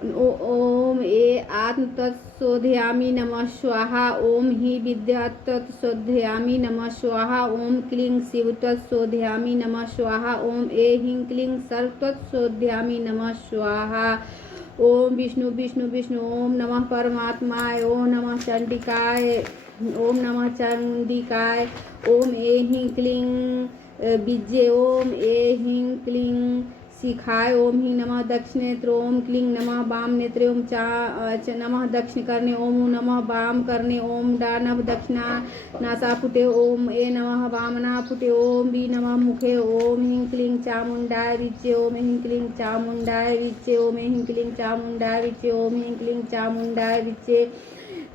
ओम ए आत्म तत्सोधयामी नमः स्वाहा। ओम ही विद्या तत्सोधयामी नमः स्वाहा। ओम क्लीं शिव तत्सोधयामी नमः स्वाहा। ओम ए ह्रीं क्लीं सर्व तत्सोधयामी नमः स्वाहा। ओम विष्णु विष्णु विष्णु। ओम नमः परमात्माय। ओम नमः चंडिकाय। ओम नमः चंडिकाय। ओम ए ह्रीं क्लीं बीजे। ओम ए ह्रीं क्लीं शिखाय। ओम ही नमः दक्षिणेत्र। ओम क्लीं नमः वाम नेत्रे। ओम नमः दक्षिण करने। ओम नमः वाम करने। ओम दानव दक्षिणा नासापुटे। ओम ए नमः वामनापुटे। ओम बी नमः मुखे। ओम ह्रीं क्लीं चामुंडाय विच्चे। ओम ह्रीं क्लीं चामुंडाय विच्चे। ओम ह्रीं क्लीं चामुंडाय विच्चे। ओम ह्रीं क्लीं चामुंडाय विच्चे।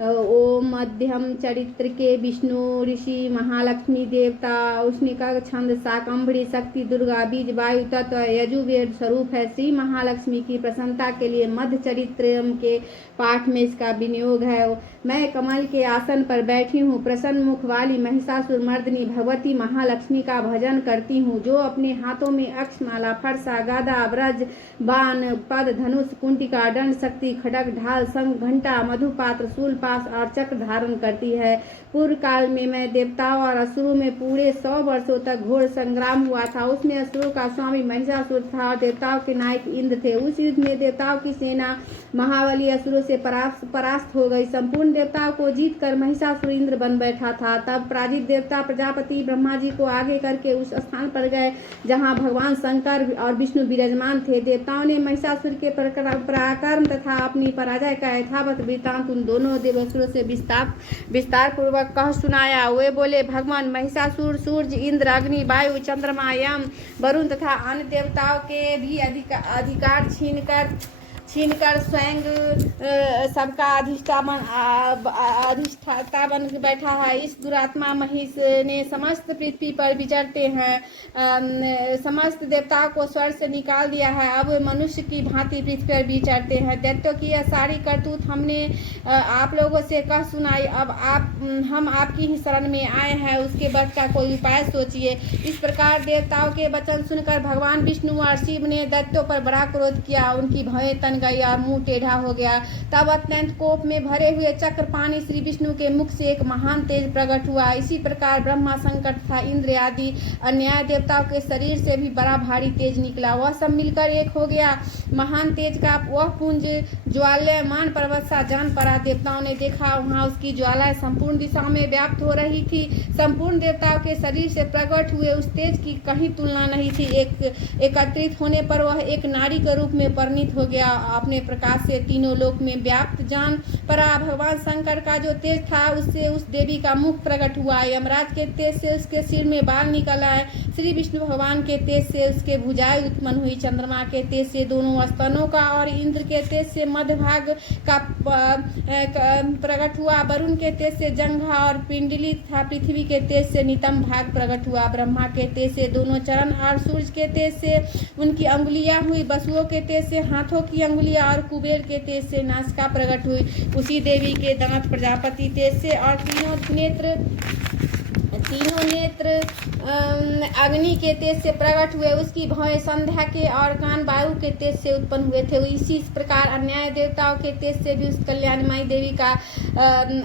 ओम मध्यम चरित्र के विष्णु ऋषि महालक्ष्मी देवता उष्णिका छंद शाकंभरी शक्ति दुर्गा बीज वायु तत्व यजुर्वेद स्वरूप है। श्री महालक्ष्मी की प्रसन्नता के लिए मध्य चरित्र के पाठ में इसका विनियोग है। मैं कमल के आसन पर बैठी हूँ, प्रसन्न मुख वाली महिषासुर मर्दिनी भगवती महालक्ष्मी का भजन करती हूँ, जो अपने हाथों में अक्षमाला फरसा गदा ब्रज बाण पद धनुष कुंतिका दंड शक्ति खड़ग ढाल संग घंटा मधुपात्र शूल पास और चक्र धारण करती है। पूर्व काल में मैं देवताओं और असुरों में पूरे 100 वर्षों तक घोर संग्राम हुआ था। उसमें असुरों का स्वामी महिषासुर था और देवताओं के नायक इंद्र थे। उस युद्ध में देवताओं की सेना महाबली असुरों से परास्त हो गई। संपूर्ण देवताओं को जीत कर महिषासुर इंद्र बन बैठा था। तब पराजित देवता प्रजापति ब्रह्मा जी को आगे करके उस स्थान पर गए जहाँ भगवान शंकर और विष्णु विराजमान थे। देवताओं ने महिषासुर के पराक्रम तथा अपनी पराजय का यथावत वृत्तांत उन दोनों देवासुरों से विस्तार पूर्वक कह सुनाया। वे बोले, भगवान महिषासुर सूर्य इंद्र अग्नि वायु चंद्रमा यम वरुण तथा अन्य देवताओं के भी अधिकार छीनकर स्वयं सबका अधिष्ठाता बन बैठा है। इस दुरात्मा महिष ने समस्त पृथ्वी पर विचरते हैं समस्त देवताओं को स्वर्ग से निकाल दिया है। अब वे मनुष्य की भांति पृथ्वी पर विचरते हैं। दैत्यों की यह सारी करतूत हमने आप लोगों से कह सुनाई। अब हम आपकी ही शरण में आए हैं, उसके बच का कोई उपाय सोचिए। इस प्रकार देवताओं के वचन सुनकर भगवान विष्णु और शिव ने दैत्यों पर बड़ा क्रोध किया। उनकी भवें तन गई और मुंह टेढ़ा हो गया। तब अत्यंत कोप में भरे हुए चक्रपाणी श्री विष्णु के मुख से एक महान तेज प्रकट हुआ। इसी प्रकार ब्रह्मा शंकर तथा इंद्र आदि अन्याय देवताओं के शरीर से भी बड़ा भारी तेज निकला। वह सब मिलकर एक हो गया। महान तेज का वह पुंज ज्वाल्यमान पर्वत सा जान पड़ा। देवताओं ने देखा, वहां उसकी ज्वालाएं संपूर्ण दिशाओं में व्याप्त हो रही थी। संपूर्ण देवताओं के शरीर से प्रकट हुए उस तेज की कहीं तुलना नहीं थी। एकत्रित होने पर वह एक नारी के रूप में परिणित हो गया। अपने प्रकाश से तीनों लोक में व्याप्त जान पड़ा। भगवान शंकर का जो तेज था उससे उस देवी का मुख प्रकट हुआ। यमराज के तेज से उसके सिर में बाल निकल आए। श्री विष्णु भगवान के तेज से उसके भुजाएं उत्पन्न हुई। चंद्रमा के तेज से दोनों स्तनों का और इंद्र के तेज से मध्य भाग का प्रकट हुआ। वरुण के तेज से जंघा और पिंडली तथा पृथ्वी के तेज से नितम भाग प्रकट हुआ। ब्रह्मा के तेज से दोनों चरण और सूर्य के तेज से उनकी अंगुलियां हुई। वसुओं के तेज से हाथों की अंगुलियां और कुबेर के तेज से नासिका प्रकट हुई। उसी देवी के दांत प्रजापति तेज से और तीनों नेत्र अग्नि के तेज से प्रकट हुए। उसकी भवें संध्या के और कान वायु के तेज से उत्पन्न हुए थे। इसी प्रकार अन्याय देवताओं के तेज से भी उस कल्याणमयी देवी का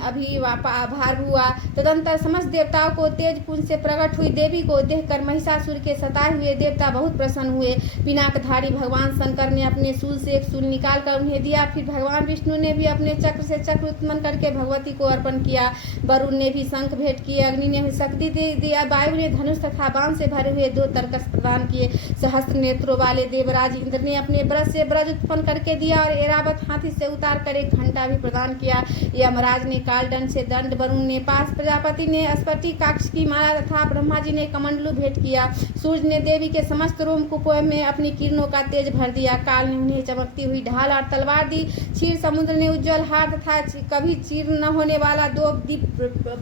अभिभार हुआ। तदंतर समस्त देवताओं को तेज पुंज से प्रकट हुई देवी को देखकर महिषासुर के सताए हुए देवता बहुत प्रसन्न हुए। पिनाकधारी भगवान शंकर ने अपने शूल से एक शूल निकाल कर उन्हें दिया। फिर भगवान विष्णु ने भी अपने चक्र से चक्र उत्पन्न करके भगवती को अर्पण किया। वरुण ने भी शंख भेंट किए। अग्नि ने भी शक्ति दे दिया। वायु ने धनुष तथा बाण से भरे हुए 2 तरकस प्रदान किए। सहस्त्र नेत्रों वाले देवराज इंद्र ने अपने ब्रज से ब्रज उत्पन्न करके दिया और एरावत हाथी से उतार कर एक घंटा भी प्रदान किया। यमराज ने कालदंड से दंड, वरुण ने पास, प्रजापति ने स्फटिकाक्ष की माला तथा ब्रह्मा जी ने कमंडलू भेंट किया। सूर्य ने देवी के समस्त रोमकूपों में अपनी किरणों का तेज भर दिया। काल ने उन्हें चमकती हुई ढाल और तलवार दी। क्षीर समुद्र ने उज्ज्वल हार तथा कभी चीर न होने वाला 2 दीप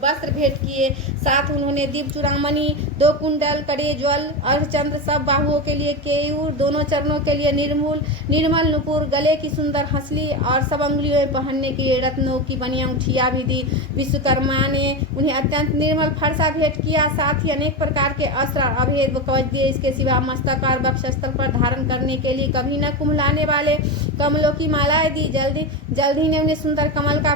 वस्त्र भेंट किए। साथ उन्होंने दीप चूड़ामणि 2 कुंडल, करे ज्वल, अर्धचंद्र, सब बाहुओं के लिए केयूर, दोनों चरणों के लिए निर्मल नुपुर, गले की सुंदर हंसली और सब अंगुलियों में पहनने के लिए रत्नों की बनी अंगूठियां भी दी। विश्वकर्मा ने उन्हें अत्यंत निर्मल फरसा भेंट किया, साथ ही अनेक प्रकार के अस्त्र और अभेद व कवच दिए। इसके सिवा मस्तक और वक्षस्थल पर धारण करने के लिए कभी न कुम्हलाने वाले कमलों की मालाएं दी। जल्दी ने उन्हें सुंदर कमल का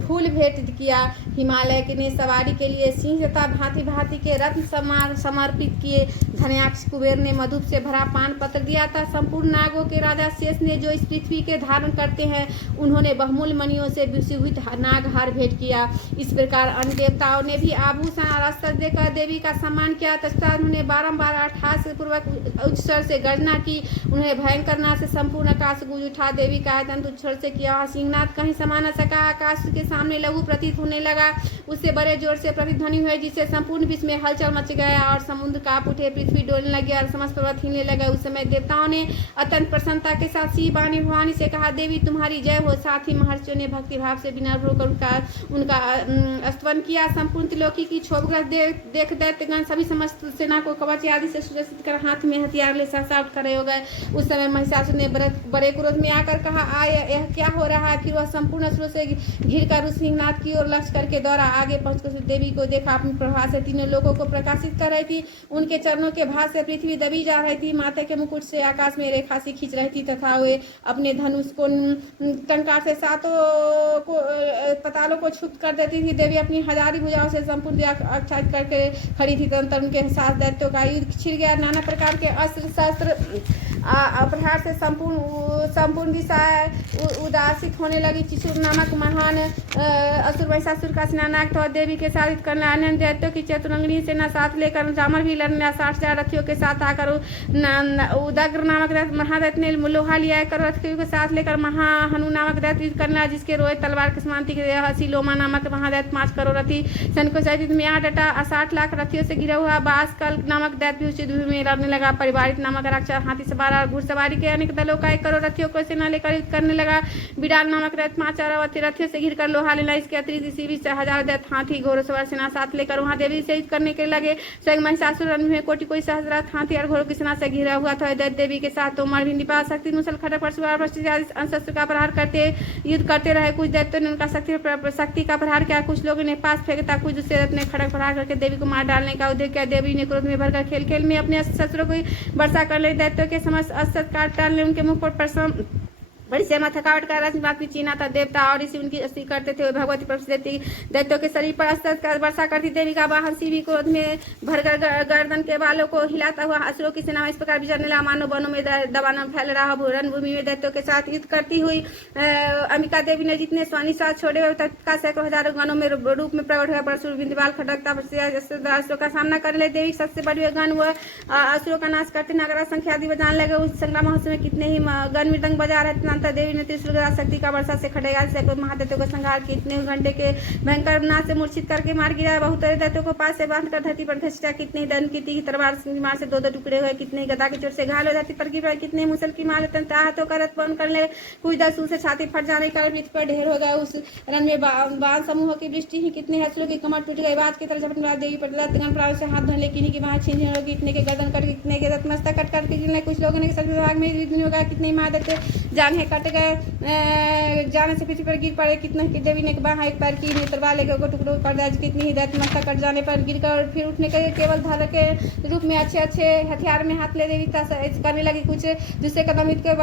फूल भेंट किया। हिमालय ने सवारी के लिए सिंह तथा भांति भांति के रत्न समर्पित किए। धन्याक्ष कुबेर ने मधुप से भरा पान पत्र दिया था। संपूर्ण नागों के राजा शेष ने, जो इस पृथ्वी के धारण करते हैं, उन्होंने बहुमूल्य मणियों से विशुभित नागहार भेंट किया। इस प्रकार अन्य देवताओं ने भी आभूषण और अस्त्र देकर देवी का सम्मान किया। तत्पश्चात उन्होंने बारंबार अट्टहास पूर्वक उच्च स्वर से गर्जना की। उन्हें भयंकर नाद से संपूर्ण आकाश गूंज उठा। देवी का अत्यंत उच्च स्वर से किया सिंहनाद कहीं समा न सका। आकाश के सामने लघु प्रतीत होने लगा, उससे बड़े जोर से प्रतिध्वनि हुई, जिससे संपूर्ण विश्व में हलचल मच गया और समुद्र कांप उठे, पृथ्वी डोलने लगी और समस्त पर्वत हिलने लगे। उस समय देवताओं ने अत्यंत प्रसन्नता के साथ शिव वाणी भवानी से कहा, देवी तुम्हारी जय हो। साथ ही महर्षियों ने भक्ति भाव से विनम्र होकर उनका स्तवन किया। संपूर्ण त्रिलोकी की क्षोभग्रस्त देख दैत्यगण सभी समस्त सेना को कवच आदि से सुरक्षित कर हाथ में हथियार ले सहसा उठ खड़े हो गए। उस समय महिषासुर ने बड़े क्रोध में आकर कहा, यह क्या हो रहा है? फिर वह संपूर्ण असुरों से घिर कर उस सिंहनाद की ओर लक्ष्य करके दौड़ा। आगे पहुंचकर देवी को देखा, अपनी प्रभा से तीनों लोगों को प्रकाशित कर रही थी। उनके चरणों के भार से पृथ्वी दबी जा रही थी, माथे के मुकुट से आकाश में रेखा सी खींच रही थी तथा वे अपने धनुष को टंकार से सातों को पतालों को क्षुब्ध कर देती थी। देवी अपनी हजारी भुजाओं से संपूर्ण आच्छादित करके खड़ी थी। तदनंतर उनके साथ दैत्यों का युद्ध छिड़ गया। नाना प्रकार के अस्त्र शस्त्र अपहार से संपूर्ण दिशा उदासित होने लगी। चिशुर नामक महान असुर महिषासुर का सेनानायक था। देवी के साथ करने अन्य दैत्यों की चतुरंगिनी सेना साथ लेकर जामर भी लड़ने 60,000 रथियों के साथ आकर उदग्र नामक महादैत्य ने लोहा लिया कर रथियों के साथ लेकर महाहनु नामक दैत्य युद्ध करना, जिसके रोए तलवार के समान थी। हसी लोमा नामक महादैत्य 5 करोड़ रथी सैनिकों सहित में 60 लाख रथियों से घिरा हुआ बासकल नामक दैत्य उस युद्ध में लड़ने लगा। परिवारित नामक राक्षस हाथी सवार और घुड़सवारी के अनेक दलों का 1 करोड़ रथियों को सेना लेकर युद्ध करने लगा। बिडाल नामक दैत्य 5 अरब रथियों से घिरकर लोहा लेना। इसके अतिरिक्त इसी बीच 1000 दैत्य हाथी घोड़सवार सेना साथ लेकर वहां देवी से युद्ध करने के लगे। स्वयं महिषासुर रण में कोटि सहस्रार हाथी और घोड़ों की सेना से घिरा हुआ था। दैत्य देवी के साथ तोमर भिंडी शक्ति मुसल खड़ग परशुराम आदि शस्त्र का प्रहार करते युद्ध करते रहे। कुछ दैत्यों ने उनका शक्ति का प्रहार किया, कुछ लोगों ने पास फेंकता, कुछ दूसरे दैत्य ने खड़ग प्रहार करके देवी को मार डालने का उद्देश्य किया। देवी ने क्रोध में भरकर खेल खेल में अपने शस्त्रों को वर्षा कर ले। दैत्यों के समस्त अस्त्र काट डालने, उनके मुख पर बड़ी सेना थकावट का रस बाकी चीना था। देवता और ऋषि उनकी स्तुति करते थे। भगवती प्रसिद्ध दैत्यों के शरीर पर अस्त्र का वर्षा करती। देवी का वाहन शिव क्रोध में भरकर गर्दन के बालों को हिलाता हुआ असुरों की सेना इस प्रकार विचरने लगा, मानो वनों में दबाना फैल रहा। रणभूमि में दैत्यों के साथ युद्ध करती हुई अंबिका देवी ने जितने स्वानी साथ छोड़े हुए तत्का सैकड़ों हजारों गणों में रूप में प्रकट हुआ। परशुर बिंदवाल खड़कता असुरों का सामना कर ले। देवी सबसे बड़े गण व असुरों का नाश करते नगरा संख्या आदि बजाने लगे। उस संग्राम महोत्सव में कितने ही गण मृदंग बजा रहे। देवी ने त्रिशूल शक्ति का वर्षा से खड़ेगा सैकड़ों महादैत्यों को संहार कितने घंटे के भयंकर नाश से मूर्छित करके मार गिरा। बहुत सारे दैत्यों को पास से बांधकर धरती पर घसीटा। कितने ही दंड की तलवार मार से 2-2 टुकड़े हुए। कितने ही गदा की चोट से घायल हो धरती पर गिर। कितने मुसल की मार हाथों का रथ बंद कर ले। कुछ दसूल से छाती फट जाने का पीठ पर ढेर हो गया। उस रण में बाण समूह की दृष्टि ही कितने हसलों की कमर टूट गई। बात की तरह झपटने वाली देवी पर दैत्यगण प्राण से हाथ धोने किन्हीं की बाहें छीन होगी, कितने के गर्दन कट, कितने के मस्तक कट करके गिरने। कुछ लोगों ने सभी विभाग में युद्ध होगा। कितने महादैत्य जांघें कट गए, जाने से पृथ्वी पर गिर पड़े। कितने की देवी ने बाहा एक पैर की तलवार लेकर टुकड़ों कर दिया। कितनी ही दैत्य मस्तक कट जाने पर गिर कर फिर उठने के केवल धर के रूप में अच्छे हथियार में हाथ ले देवी करने लगी। कुछ दूसरे कदम के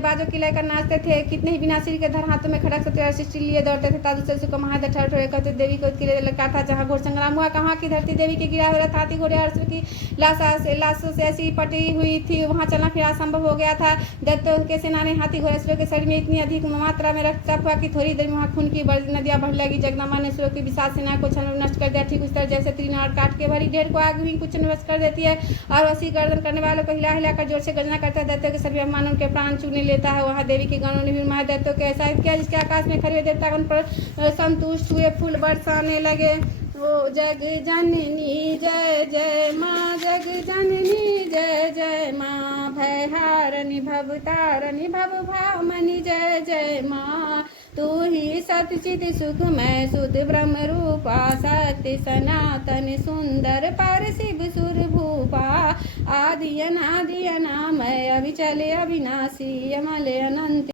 बाजों की लेकर नाचते थे। कितने ही बिनासिर के धर हाथों में खड़क सत्य लिए दौड़ते थे। दूसरे को महादैत्य कहते देवी को लगा था। जहाँ घोड़ संग्राम हुआ, कहाँ की धरती देवी के गिरा हुआ हाथी घोड़े अर्सुर की लाशों से ऐसी पटी हुई थी, वहाँ चलना फिर असंभव हो गया था। दैत्यों के सेना ने हाथी घोड़े असुरों के शरीर में इतनी अधिक मात्रा में रक्तचाप हुआ कि थोड़ी देर में वहाँ खून की नदियां बढ़ लगी। जगदम्बा ने असुरों की विशाल सेना को छल नष्ट कर दिया। ठीक उस तरह जैसे तीनार काट के भरी ढेर को आग भी कुछ नष्ट कर देती है और वसी गर्दन करने वालों को हिला हिलाकर जोर से गर्जना करता है। दैत्यों के सभी अभिमान उनके प्राण चुने लेता है। वहाँ देवी के गणों ने भी महादैत्यों के ऐसा किया जिसके आकाश में खड़े देवतागण पर संतुष्ट हुए फूल बरसाने लगे। ओ जग जननी जय जय माँ, जग जननी जय जय माँ, भयहारनि भवतारनि भव भामनि जय जय माँ, तू ही सतचित सुखमय शुद्ध ब्रह्म रूपा सत्य सनातन सुंदर पर शिव सुर भूपा आदि अनादि अनामय अविचल अविनाशी अमल अनंत